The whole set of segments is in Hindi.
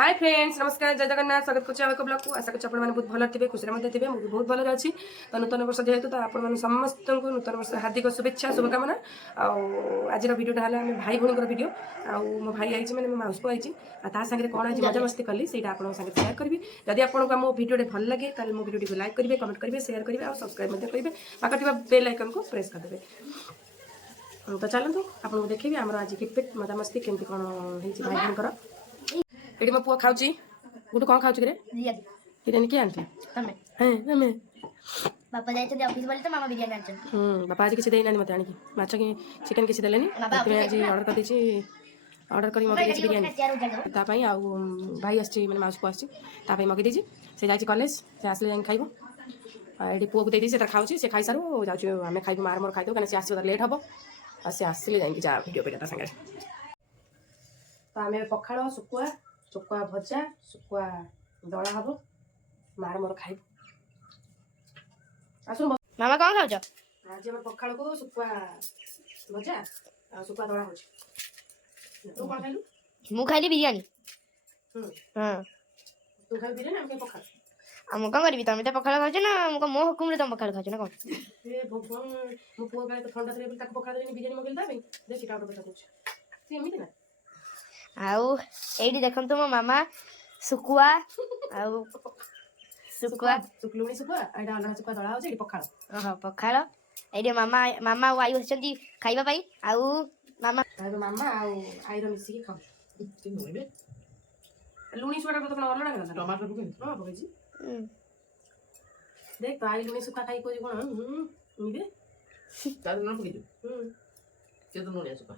हाय फ्रेंड्स नमस्कार जय जगन्नाथ स्वागत कर ब्लॉग को आशा कर बहुत भल थे खुशी थे मुझे बहुत भल अच्छी तो नूतन वर्ष जेहेतु तो आप समस्त को नूतन वर्ष हार्दिक शुभेच्छा शुभकामना आज भिडियोटा है आम भाई भौणी भिडियो मो भाई आई मैंने मो माउस को आई सागे कौन आज मजा मस्ती कली से आपको शेयर करी जदि आपको मो भिडियो भल लगे तो मो भिडियो लाइक करेंगे कमेंट करेंगे शेयर करेंगे और सब्सक्राइब करेंगे पाखा बेल आइकन को प्रेस करदे। तो चलतु आपको देखिए आम आज क्रिकेट मजा मस्ती केमती कौन भाई भौणी ये मो पुआ खाऊ गुटू कौन खाऊ बिरियानी किए आनते बापा जाइए ऑफिस वाले तो मामा बिरियानी आनछन बापा आज किसी देना मत आनी माछ कि चिकेन किसी देलेनी आज ऑर्डर कर दीची ऑर्डर करी मगे देची बिरियानी तापाई आ भाई आसी माने माउस को आसी तापाई मगे देची से जाई कॉलेज से आसले जाई खाइबो एडी पुआ को दे दी से खाऊची से खाई सारू जाऊ आमे खाइबो मार मोर खाइदो कने से आसी लेट हबो आ से आसले जाई जा वीडियो पेटा संगे तो आमे पखाड़ सुकुआ सुकुआ भजा सुकुआ दला हम मार मोर खाइब आसु मामा कौन खाऊ आज हम पखाड़ को सुकुआ भजा आ सुकुआ दला हो तू कौन खाइलु मु खाइली बिरियानी हां तू खाइ बिरियानी हम के पखाड़ हम कौन करबी तमे तो पखाड़ खाछ ना हमको मो हुकुम रे तुम पखाड़ खाछ ना कौन ए भगवान मो पुआ गाय तो ठंडा थे ताको पखाड़ देनी बिरियानी मगेल दाबे देखि काउडो बता कुछ सी एमिति ना आउ एडी देखंतु मो मामा सुकुआ आउ सुकुआ सुकलुनी सुकुआ आइडा अलग सुकुआ दला हो जे पखाड़ हां पखाड़ एडी मामा मामा वाई होचंती खाइबा पाई आउ मामा मामा आउ आइरो मिसी के खाऊ तीन होइबे लुनी सुकुआ तो कोन अलग ना टमाटर पके हां पके जी देख तो आई लुनी सुकुआ खाई को जी कोन मिबे तार न पके के तो नोनिया सुकुआ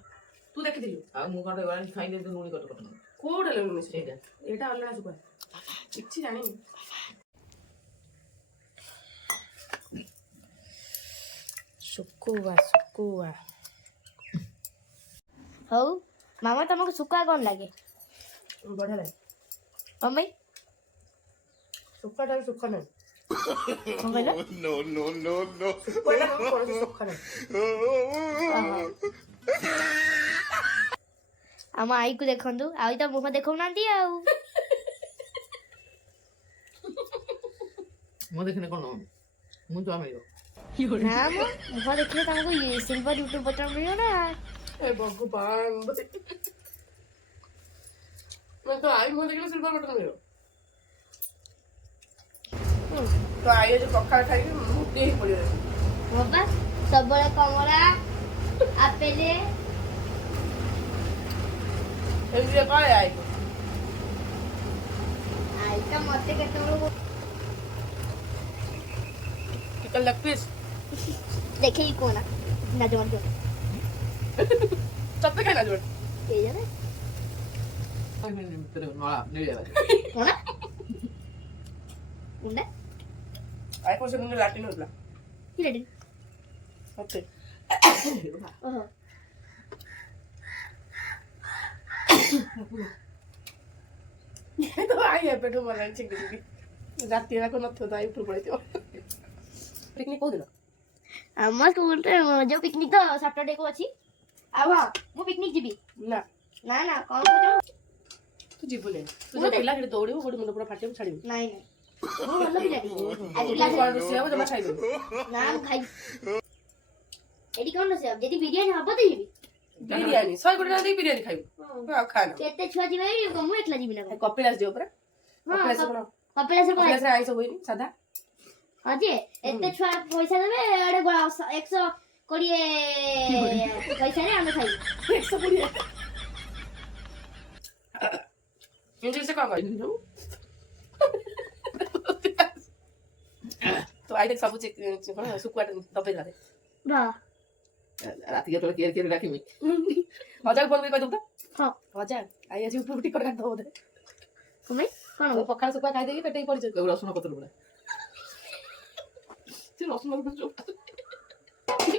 तू देखि दिलु आ मु काटे वाला खाइ दे तो नोनी कट कट कोड ले लुनी सुकुआ एटा अलग सुकुआ किछि जानि सुकुआ सुकुआ हौ मामा तुमको सुकुआ कौन लागे बढ़िया लागे मम्मी सुकुआ टा सुकुआ नहीं कौन कहलो No, no, no, no. Sukua टा कौन सुकुआ नहीं आमा आई को देखंतु आई तो मुह देखौ नांती आउ मो देखने कोन मु तो आमेयो ना मुह देखले तुमको ये सिल्वर यूट्यूब बटन मिलियो ना ए भगवान मैं तो आई मो देखले सिल्वर बटन मिलो तो आई जो पखाड़ खाई मुट्ठी ही पड़ी बाबा सबले कमला आपेले एलिए काय आई आई का मते केतरो चिकन लेग पीस देखे ही कोना ना जोड़ दो चत्ते खाना जोड़ के जाने आई में तेरे वाला ले ले कोना उंडा आई को से मुझे लाटिन होतला की रेडी ओके ओहो तो आई है पेटो मला चिकन चिकन राती रा को नथो तो आई ऊपर पड़े तो पिकनिक को दिलो हम स्कूल रे जो पिकनिक तो सैटरडे को अछि आवा मु पिकनिक जीबी ना ना ना कौन को तू जीबुले तू जो पिला के दौड़िबो गोडी मुंड पूरा फाटे छाड़िबो नहीं नहीं वो वाला पिला आज क्लास वाला से आबो जमा खाइबो ना हम खाई एडी कौन से अब यदि बिरयानी हबो तो जीबी बिरयानी 100 गोडी ना दे बिरयानी खाइबो आ खाना केते छुआ जीबे को मु एकला जीबी ना कपिलास दियो परा कपिलास कोन कपिलास रे आई सब होइनी सादा अजे एते छुआ पैसा देबे एडे 100 कोड़िए पैसा रे हम खाई 120 इंग्लिश से कौन गई तो आई देख सब चिकन सुकुआ दबे ला दे बा राती के तो केयर केयर राखी मी मजा बोल के कह दूं हां मजा आई आज ऊपर टिकट काट दो दे तुम्हें कौन तो पखाड़ सुकुआ खाई देगी पेट ही पड़ जाए एगुड़ा सुनो कतल बड़ा ते रसुन मर जो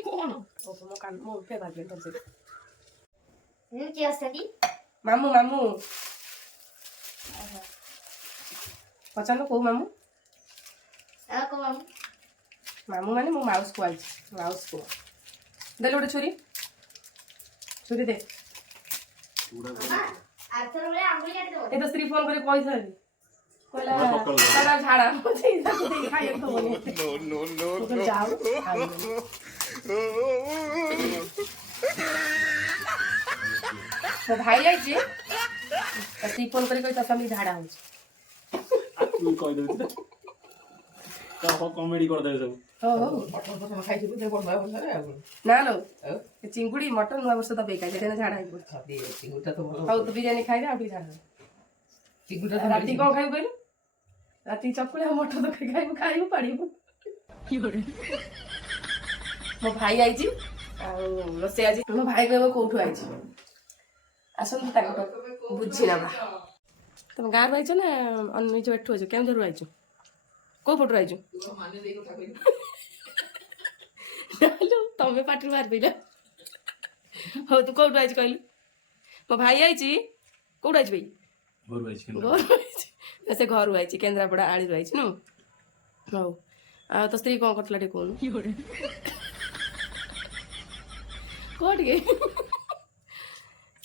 कोन ओ मो कान मो पे बात कर से की असली मामू मामू पचानो को मामू आ को मामू मामू माने मो माउस को आई माउस को दे लोटे छुरी छुरी दे ଆରଥର ଭଳିଆ ଆଙ୍ଗୁଳି କାଟିଦବ। ଏ ତ ସ୍ତ୍ରୀ ଫୋନ କରି କହିଥାନ୍ତି କହିଲା ସକାଳୁ ତାର ଝାଡ଼ା ହଉଛି ତାକୁ ଦେଇ ଖାଇବାକୁ ଦବନି। ମୁଁ କହିଲି ଯାଉ ଖାଇବନି। ମୋ ଭାଇ ଯାଇଛି ସ୍ତ୍ରୀ ଫୋନ କରି କହି ତା ସ୍ୱାମୀ ଝାଡ଼ା ହଉଛି। ତୁ କହିଦେଉଛି ତ କମେଡି କରିଦେବେ ସବୁ। ନା ଲୋ ଚିଙ୍ଗୁଡ଼ି ମଟନ ନୂଆ ବର୍ଷ ଦବେଇ ଖାଇ ସେଟା ଝାଡ଼ା ହେଇପଡୁଛି। ହଉ ତୁ ବିରିୟାନୀ ଖାଇଦେ ଆଉ ଟିକେ ଝାଡ଼ା। ରାତି କଣ ଖାଇବୁ କହିଲୁ? ରାତି ଚକୁଳି ଆଉ ମଟର ତରକାରୀ ଖାଇବୁ ପାଡ଼ିବୁ। ମୋ ଭାଇ ଆଇଛି ଆଉ ରୋଷେଇ ଆଜି ମୋ ଭାଇ କହିବ କୋଉଠୁ ଆଇଛି ଆସନ୍ତୁ ତାଙ୍କଠୁ ବୁଝି ନେବା। ତମ ଗାଁରୁ ଆଇଛ ନା ନିଜ ଏଠୁ ଆଇଛ? କେଉଁଝରରୁ ଆଇଛ? କୋଉ ପଟରୁ ଆଇଛ? ତମେ ପାଟିରୁ ବାହାରି ପଇଲ। ହଉ ତୁ କୋଉଠୁ ଆଇଛୁ କହିଲୁ? ମୋ ଭାଇ ଆଇଛି। କୋଉଠୁ ଆଇଛୁ ଭାଇ? ଘରୁ ଆଇଛି ସେ ଘରୁ ଆଇଛି କେନ୍ଦ୍ରାପଡ଼ା ଆଳିରୁ ଆଇଛି ନୁ। ହଉ ଆଉ ତୋ ସ୍ତ୍ରୀ କ'ଣ କରୁଥିଲା ଟିକେ କହୁନୁ? କହ ଟିକେ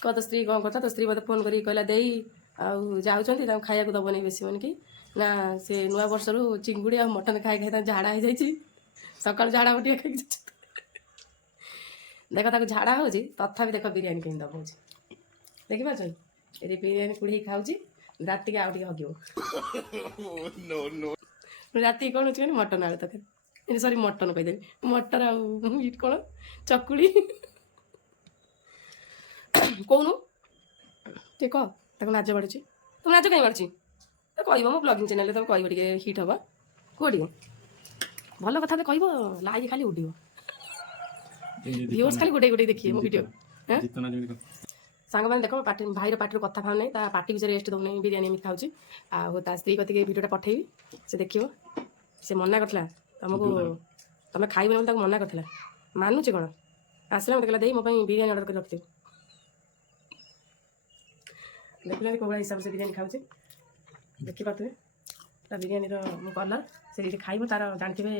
କହ ତୋ ସ୍ତ୍ରୀ କ'ଣ କରୁଥିଲା? ତୋ ସ୍ତ୍ରୀ ମୋତେ ଫୋନ୍ କରିକି କହିଲା ଦେଇ ଆଉ ଯାଉଛନ୍ତି ତାଙ୍କୁ ଖାଇବାକୁ ଦେବନି ବେଶୀ ମାନେ କି ନା ସେ ନୂଆ ବର୍ଷରୁ ଚିଙ୍ଗୁଡ଼ି ଆଉ ମଟନ ଖାଇ ଖାଇ ତାଙ୍କୁ ଝାଡ଼ା ହେଇଯାଇଛି। ସକାଳୁ ଝାଡ଼ା ବଟିକା ଖାଇକି ଦେଖ ତାକୁ ଝାଡ଼ା ହେଉଛି ତଥାପି ଦେଖ ବିରିୟାନୀ କିଣି ଦେବ ହେଉଛି। ଦେଖିପାରୁଛ ଏଠି ବିରିୟାନୀ କୁଢ଼େଇ ଖାଉଛି ରାତିକି ଆଉ ଟିକେ ହଗିବ। ରାତିକି କ'ଣ ହେଉଛି ମାନେ ମଟନ ଆଳୁ ତରକାରୀ ସରି ମଟନ କହିଦେବି ମଟର ଆଉ କ'ଣ ଚକୁଳି କହୁନୁ ଟିକେ କହ। ତାକୁ ନାଜ ମାଡ଼ୁଛି। ତମେ ନାଜ କାହିଁ ମାରୁଛି? ତ କହିବ ମୋ ବ୍ଲଗିଂ ଚ୍ୟାନେଲରେ ତମେ କହିବ ଟିକେ ହିଟ୍ ହବ। କୁହ ଟିକେ ଭଲ କଥା ତ କହିବ ଲାଇକ୍ ଖାଲି ଉଡ଼ିବ। ଭିଉର୍ସ ଖାଲି ଗୋଟେଇ ଗୋଟେଇ ଦେଖିବେ ମୋ ଭିଡ଼ିଓ। ସାଙ୍ଗମାନେ ଦେଖ ପାଟି ଭାଇର ପାଟିରୁ କଥା ଖାଉ ନାହିଁ ତା ପାଟି ବିଷୟରେ ରେଷ୍ଟ ଦେଉନାହିଁ ବିରିୟାନୀ ଏମିତି ଖାଉଛି। ଆଉ ତା ସ୍ତ୍ରୀ କତିକି ଭିଡ଼ିଓଟା ପଠେଇବି ସେ ଦେଖିବ। ସେ ମନା କରିଥିଲା ତମକୁ ତମେ ଖାଇବନି ବୋଲି ତାକୁ ମନା କରିଥିଲା ମାନୁଛି କ'ଣ ଆସିଲା ମୋତେ କହିଲା ଦେଇ ମୋ ପାଇଁ ବିରିୟାନୀ ଅର୍ଡ଼ର କରି ରଖିଥିବୁ। ଦେଖିଲାନି କୋଉ ଭଳିଆ ହିସାବରେ ସେ ବିରିୟାନୀ ଖାଉଛି ଦେଖିପାରୁଥିବେ ତା ବିରିୟାନୀର ମୁଁ କଲର୍ ସେ ଯଦି ଖାଇବ ତାର ଜାଣିଥିବେ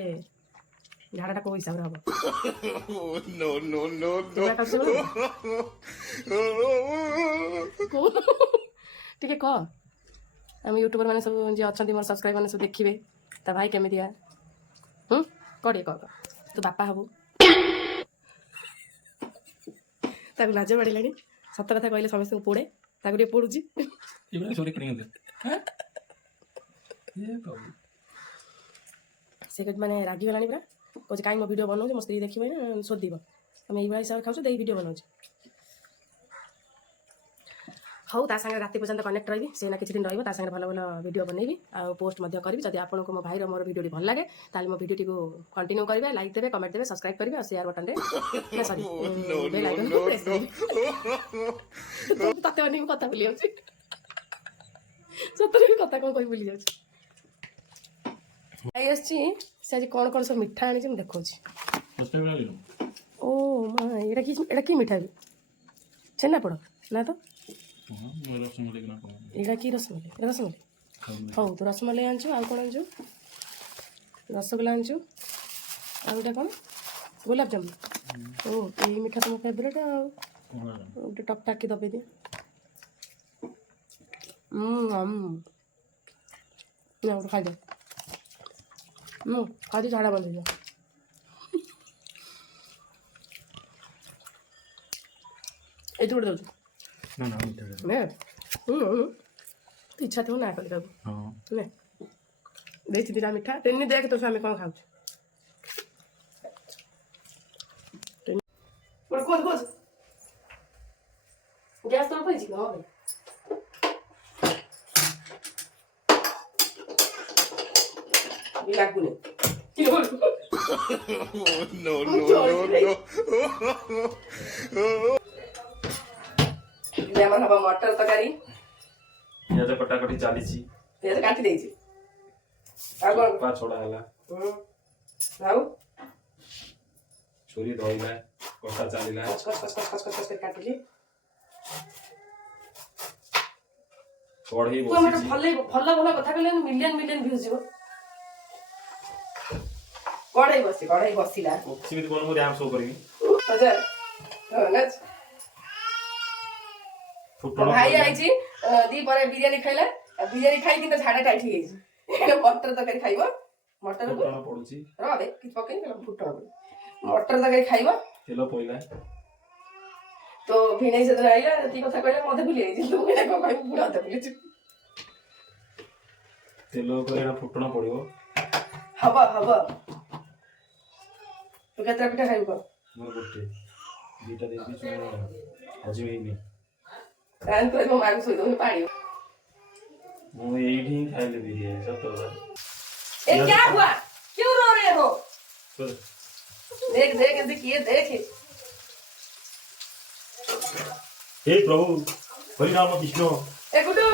ଝାଡ଼ାଟା କୋଉ ହିସାବରେ ହବ। ଟିକେ କହ ଆମ ୟୁଟ୍ୟୁବର ମାନେ ସବୁ ଯିଏ ଅଛନ୍ତି ମୋର ସବସ୍କ୍ରାଇବର ମାନେ ସବୁ ଦେଖିବେ ତା ଭାଇ କେମିତିଆ କହ ଟିକେ କହ ତୁ ବାପା ହବୁ। ତାକୁ ଲାଜ ମାଡ଼ିଲାଣି ସତ କଥା କହିଲେ ସମସ୍ତଙ୍କୁ ପୋଡ଼େ ତାକୁ ଟିକେ ପୋଡ଼ୁଛି। ସେ ମାନେ ରାଗିଗଲାଣି ପୁରା କହୁଛି କାହିଁ ମୋ ଭିଡ଼ିଓ ବନାଉଛି ମୋ ସ୍ତ୍ରୀ ଦେଖିବ ନା ଶୋଧିବ ତମେ ଏଇଭଳିଆ ହିସାବରେ ଖାଉଛ ଦେଇ ଭିଡ଼ିଓ ବନାଉଛି। ହଉ ତା ସାଙ୍ଗରେ ରାତି ପର୍ଯ୍ୟନ୍ତ କନେକ୍ଟ ରହିବି ସେ ନା କିଛି ଦିନ ରହିବ ତା ସାଙ୍ଗରେ ଭଲ ଭଲ ଭିଡ଼ିଓ ବନେଇବି ଆଉ ପୋଷ୍ଟ ମଧ୍ୟ କରିବି। ଯଦି ଆପଣଙ୍କୁ ମୋ ଭାଇର ମୋର ଭିଡ଼ିଓଟି ଭଲ ଲାଗେ ତାହେଲେ ମୋ ଭିଡ଼ିଓଟିକୁ କଣ୍ଟିନ୍ୟୁ କରିବେ ଲାଇକ୍ ଦେବେ କମେଣ୍ଟ ଦେବେ ସବସ୍କ୍ରାଇବ୍ କରିବେ ଆଉ ସେୟାର ବଟନରେ ସରି ବେଲ୍ ଆଇକନ୍କୁ ପ୍ରେସ୍ କରିବେ। ତତେ ମାନେ ମୁଁ କଥା ଭୁଲି ଯାଉଛି ସତରେ ବି କଥା କ'ଣ କହି ଭୁଲି ଯାଉଛି। ଭାଇ ଆସିଛି ସେ ଆଜି କ'ଣ କ'ଣ ସବୁ ମିଠା ଆଣିଛି ମୁଁ ଦେଖାଉଛି। ଓ ମା ଏଇଟା କି ମିଠା ବି ଛେନାପୋଡ଼ ନା ତ ଏଇଟା କି ରସମଲେଇ ରସମଲେଇ। ହଉ ତୁ ରସମଲେଇ ଆଣିଛୁ ଆଉ କ'ଣ ଆଣିଛୁ? ରସଗୋଲା ଆଣିଛୁ ଆଉ ଏଇଟା କ'ଣ ଗୋଲାପଜାମୁ। ଓ ଏଇ ମିଠା ତ ମୋ ଫେଭରେଟ୍ ଆଉ ଗୋଟେ ଟକ୍ ଟାକି ଦବେଇ ଦିଏ। ଗୋଟେ ଖାଇଦେ ଖାଇଦି ଝାଡ଼ା ବନ୍ଦ ହେଇଯିବ। ଏଇଠି ଗୋଟେ ଦେଉଛି ଇଚ୍ଛା ଥିବ ନା କରି ଦେବୁ ଦେଇଛି ଦିଟା ମିଠା ତିନି ଦେଖ ତୋ ସ୍ୱାମୀ କ'ଣ ଖାଉଛି। ଗ୍ୟାସ୍ ତଳ ପାଇଛି ହଁ ଭାଇ ଲାଗୁନି ଆମର ହବ ମଟର ତରକାରୀ ପିଆଜ କଟାକଟି ଚାଲିଛି ପିଆଜ କାଟି ଦେଇଛି ଆଉ କ'ଣ ଛଡ଼ା ହେଲା ଆଉ ଛୁରୀ ଧଇଲା କଟା ଚାଲିଲା କାଟିଲି କଢ଼େଇ ଭଲ ବସିଛି ଭଲ ଭଲ କଥା କହିଲେ ମିଲିୟନ ଭିଉଜ ଯିବ। କଢ଼େଇ ବସିଲା ସେମିତି କ'ଣ ମୁଁ ର୍ୟାମ୍ ଶୋ କରିବି। ଫୁଟଣ ଭାଇ ଆଇଛି ଦି ପରେ ବିରିୟାନୀ ଖାଇଲା ବିରିୟାନୀ ଖାଇ କିନ୍ତୁ ଝାଡା ଟାଇଟ୍ ହେଇଯାଇଛି ମଟର ତରକାରୀ ଖାଇବ ମଟର ଫୁଟଣ ପଡୁଛି ରହ କିଛି ପକେଇ ଫୁଟଣ ମଟର ତରକାରୀ ଖାଇବ ତେଲ ପଇଲା ତ ଭିଣେଇ ସେଦିନ ଆଇଲା ଏତିକି କଥା କହିଲା ମତେ ଭୁଲି ଯାଇଛି ତୁ ଭିଣେଇ କଣ କହିବୁ ପୁଣି ମତେ ଭୁଲିଛୁ ତେଲ ଉପରେ ଏଇଟା ଫୁଟଣ ପଡିବ ହବ ତୁ କେତେଟା ପିଠା ଖାଇବୁ କହ ମୋର ଗୋଟେ ଦିଟା ଦେଇଦେଇଛୁ ହଜମ ହେଇନି ରାନ୍ଧି କରି ମୋ ମାଆକୁ ଶୋଇଦଉନି ପାଣି ମୁଁ ଏଇଠି ହିଁ ଖାଇଲି ବିରିୟାନୀ ସତ କଥା ए क्या हुआ क्यों रो रहे हो चल। देख देखिए देख हे प्रभु हरि राम कृष्ण ए गुड्डू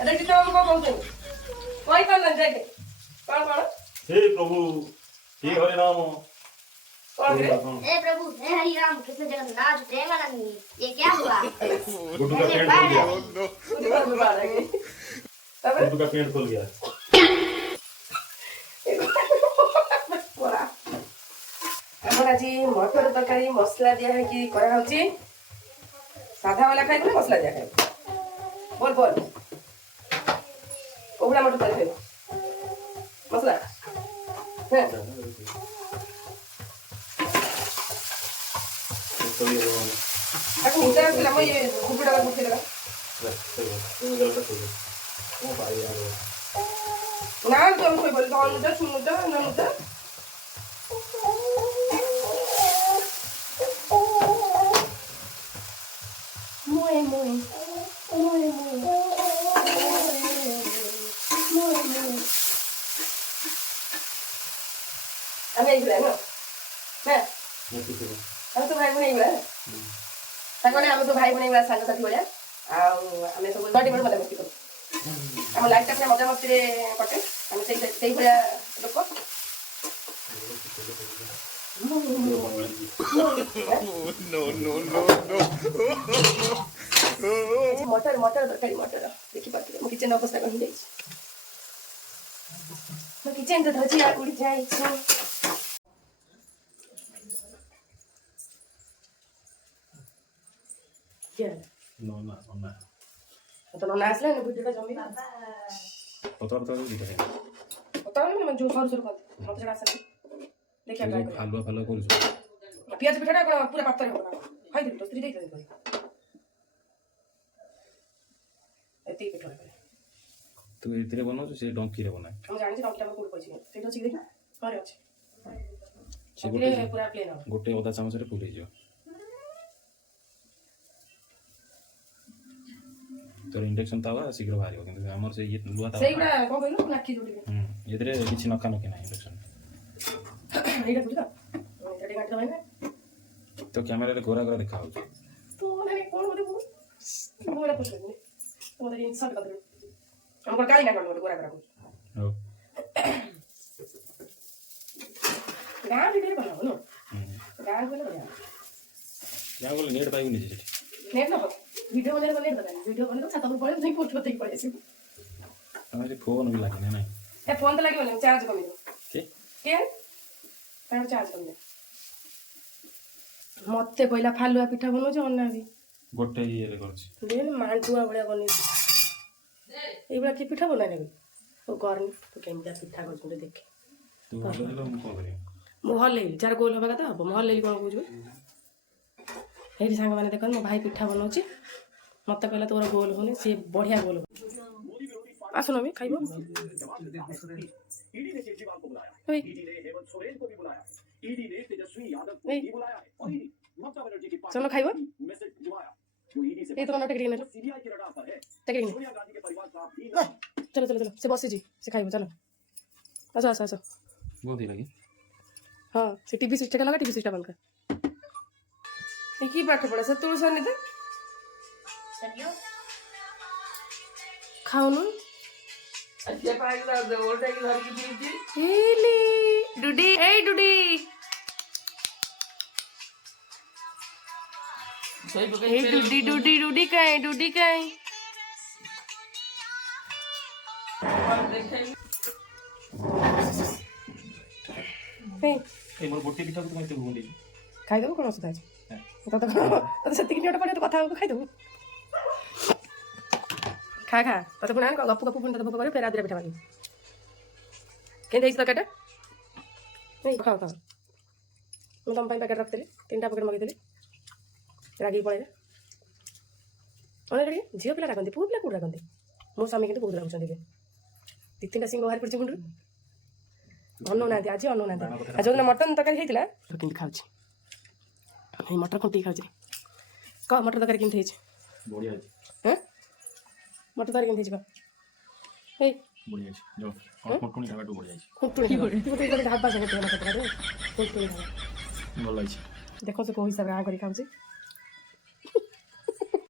अरे कितना हमको बोलते हैं कोई कौन ना देख कौन हे प्रभु हे हरि राम कौन रे हे प्रभु हे हरि राम कृष्ण जगन्नाथ प्रेमानंद ये क्या हुआ गुड्डू का पेट खोल गया गुड्डू का पेट खोल गया আমার আজি মটর তরকারি মশলা দিয়া কি করা হচ্ছে সাদা वाला খাইব না মশলা দিয়া খাইব বল কোবড়া মটর তরকারি খাইব মশলা হ্যাঁ तो ये लो এখন উঠে আসলাম ওই গুড়টা গুড়তে দেবা ओ भाई यार না তো আমি কই বলি দলটা শুনুটা নানুটা Muy, muy. আমি এইগুলা না হ্যাঁ আমি তো ভাই বোন এইগুলা তারপরে আমি তো ভাই বোন এইগুলা সাଙ୍ଗসাথী ভଳିଆ ଆଉ ଆମେ ସବୁ ବଡି ବଡ ମଜାମସ୍ତି କରୁ ଆମ ଲାଇଫଟା ପୁରା ମଜାମସ୍ତିରେ କଟେ ଆମେ ସେଇଭଳିଆ ଲୋକ ମଟର ତରକାରୀ ମଟର ଦେଖିପାରୁଥିବେ ମୁଁ କିଚେନ ଅବସ୍ଥା କହି ଯାଇଛି ମୁଁ କିଚେନରେ ଧଜି ଉଡ଼ି ଯାଇଛି नो ना ତ ନନା ଆସିଲା ଭିଡ଼ିଓଟା ଜମିଲା पता दिखा ପତା ମାନେ ଯୋଉ ସରୁ ସରୁ କହନ୍ତି ମତେ ସେଟା ଆସେନି ଦେଖିବା ଟ୍ରାଏ କରିବା फालुआ फालुआ करू ପିଆଜ ପିଠାଟା କ'ଣ ପୁରା ପାତର ହେବ ନା ଖାଇଦେବି ତ ସ୍ତ୍ରୀ ଦେଇଥିଲି କରି ଏତିକି ପିଠା ହେବେ तू एतिरे बनाउछु से डंकी रे बना ମୁଁ ଜାଣିଛି ଟଙ୍କିଟା ଆମର କୋଉଠି କହିଛି ସେଇଠି ଅଛି କି ଦେଖି ଘରେ ଅଛି से ପୁରା ପ୍ଲେନ୍ ହେବ गोटे अधा चामच रे फुल हिजो तोर इंडक्शन तावा शीघ्र बाहरियो किंतु हमर से ये लुआ तावा ସେଇଗୁଡ଼ା କ'ଣ କହିଲୁ ନାଖି ଯୋଉଠି एतिरे किछि नखा नखी नाही इंडक्शन ଏଇଟା ବୁଝିଲ ଏଇଟା ଟିକେ କାଟି ଦେବା ନା तो कैमरा रे गोरा गोरा देखा हो ତୁ ମାନେ କ'ଣ ବୋଧେ ମୁଁ ଏଇଟା ପଚାରିନି ତୁ ମୋତେ ଇନସଲ୍ଟ କରିଦେଲୁ ଆମ କ'ଣ ଗାଳି ନା କ'ଣ ଗୋଟେ ଗୋରା ଗୋରା କହୁଛୁ हो ଗାଁ ଭିତରେ ଭଲ ହେବ ନୁହଁ ଗାଁ ଗଲେ ବଢ଼ିଆ या बोले नेट पाइबो नि सेठी ନେଟ୍ ନେବ ଭିଡ଼ିଓ ବନେଇଲେ ନେଟ୍ ଦରକାର ଭିଡ଼ିଓ ବନେଇଲେ ଛାତ ଉପରେ ପଳେଇବ ଯାଇ ପୋଷ୍ଟ କରିଦେଇକି ପଳେଇ ଆସିବୁ हमरे फोन भी लागे नाही ଏ ଫୋନ୍ ତ ଲାଗିବନି ଚାର୍ଜ କମିଯିବ के କିଏ ତାର ଚାର୍ଜ କମିଯିବ ମତେ କହିଲା ଫାଲୁଆ ପିଠା ବନଉଛ ଅନାବି गोटे ये रे करछि ମାଣ୍ଡୁଆ ଭଳିଆ ବନେଇଛି ଏଇଭଳିଆ କି ପିଠା ବନାଇ ନେବି ତୁ କରନି ତୁ କେମିତିଆ ପିଠା କରୁଛନ୍ତି ଦେଖେ तू बोले दिलो हम को करियो ମୁଁ ହଲେଇଲି ଯାହାର ଗୋଲ ହେବା କଥା ହବ ମୁଁ ହଲେଇଲି କ'ଣ କହୁଛୁ ଏଇଠି ସାଙ୍ଗମାନେ ଦେଖନ୍ତୁ ମୋ ଭାଇ ପିଠା ବନଉଛି ମତେ କହିଲା ତୋର ଗୋଲ ହଉନି ସିଏ ବଢ଼ିଆ ଗୋଲ ଆସୁନ ବି ଖାଇବ ଚାଲ ଖାଇବ ଏଇ ତ ଟିକେ ନେଲ ଟିକେ ଚलो ଚलो ଚलो ସେ ବସିଛି ସେ ଖାଇବ ଚାଲ ଆସ ଆସ ଆସ बहुत ही लगी हाँ से टीवी स्विच लगा टीवी स्विच बंद कर की पाठ पढ़ा से तुलसा नहीं था खाओ ना डुडी ए डुडी डुडी डुडी डुडी काई ए मोर गोटे पिठा को तुम एते भूली खाई दो कौन सुधा ତତେ ସେତିକି ନିଅଟ ପଡ଼ିବ ତୁ କଥା ହବାକୁ ଖାଇଦେବୁ ଖା ଖା ତତେ ପୁଣି ଆଣି ଗପୁ ଗପୁ ପୁଣି ତତେ ଭୋକ କରିବ ଫେର ରାତିରେ ପିଠା ମାଗିବୁ କେମିତି ହେଇଛି ତରକାରୀଟା ଏଇ ଖାଅ ଖାଅ ମୁଁ ତମ ପାଇଁ ପ୍ୟାକେଟ୍ ରଖିଥିଲି 3ଟା ପ୍ୟାକେଟ୍ ମଗେଇଥିଲି ରାଗିକି ପଳେଇଲେ ଅନେକ ଝିଅ ପିଲା ରାଗନ୍ତି ପୁଅ ପିଲା କେଉଁଠି ରାଗନ୍ତି ମୋ ସ୍ୱାମୀ କିନ୍ତୁ ବହୁତ ରାଗୁଛନ୍ତି ଏବେ 2-3ଟା ସିଙ୍ଗ ବାହାରି ପଡ଼ିଛି ମୁଣ୍ଡରୁ ଅନଉନାହାନ୍ତି ଆଜି ଅନଉନାହାନ୍ତି ଆଉ ଯେଉଁଦିନ ମଟନ୍ ତରକାରୀ ହେଇଥିଲା କେମିତି ଖାଉଛି ଏଇ ମଟର ଖୁଣ୍ଟିକି ଖାଉଛି କହ ମଟର ତରକାରୀ କେମିତି ହେଇଛି ବଢ଼ିଆ ହେଇଛି ହଁ ମଟର ତରକାରୀ କେମିତି ହେଇଛି କହ ଏଇ ବଢ଼ିଆ ହେଇଛି ଯୋଉ ଖୁଣ୍ଟୁଣି ଖାଇବାଠୁ ବଢ଼ିଆ ହେଇଛି ଖୁଣ୍ଟୁଣି ଢାବା ସବୁ ଖୁଣ୍ଟୁଣି ଢାବା ଭଲ ହେଇଛି ଦେଖ ସେ କେଉଁ ହିସାବରେ ଆଁ କରି ଖାଉଛି